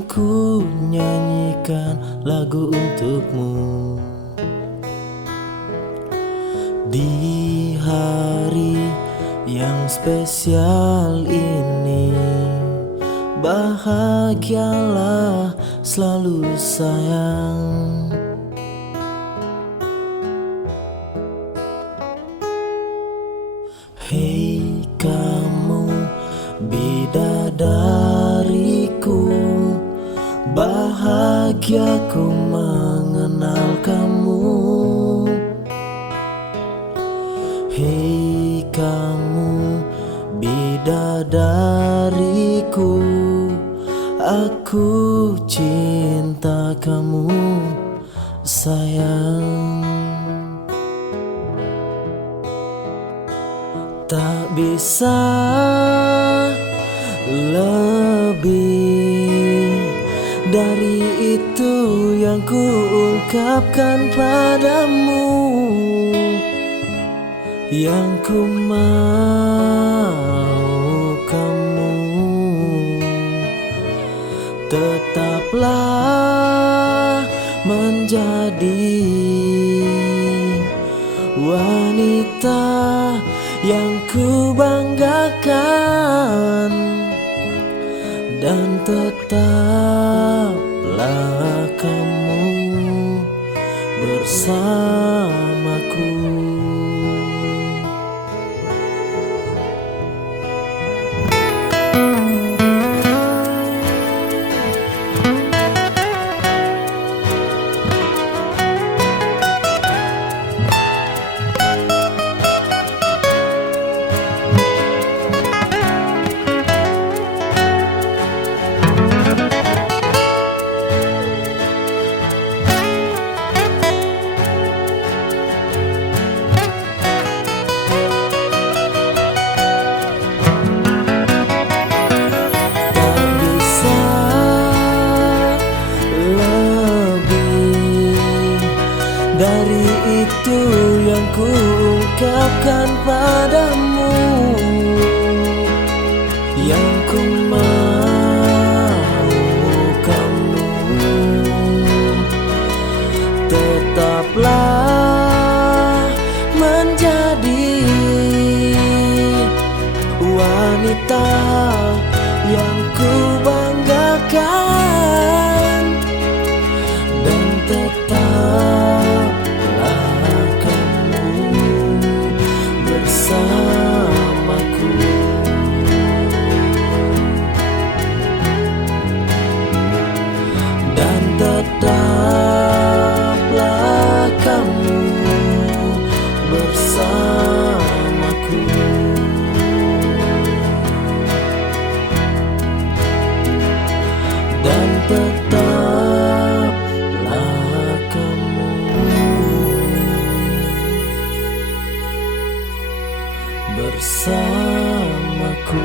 yang ku nyanyikan lagu untukmu. Di hari yang spesial ini, bahagialah selalu sayang. Hei kamu bidadariku, bahagia ku mengenal kamu. Hei kamu bidadariku, aku cinta kamu sayang. Tak bisa lebih dari itu yang ku ungkapkan padamu. Yang ku mau kamu tetaplah menjadi wanita yang ku banggakan, dan tetaplah kamu bersamaku. Dari itu yang ku ungkapkan padamu, yang ku mau kamu tetaplah menjadi wanita yang ku banggakan, dan tetap tetaplah kamu bersamaku. Dan tetaplah kamu bersamaku.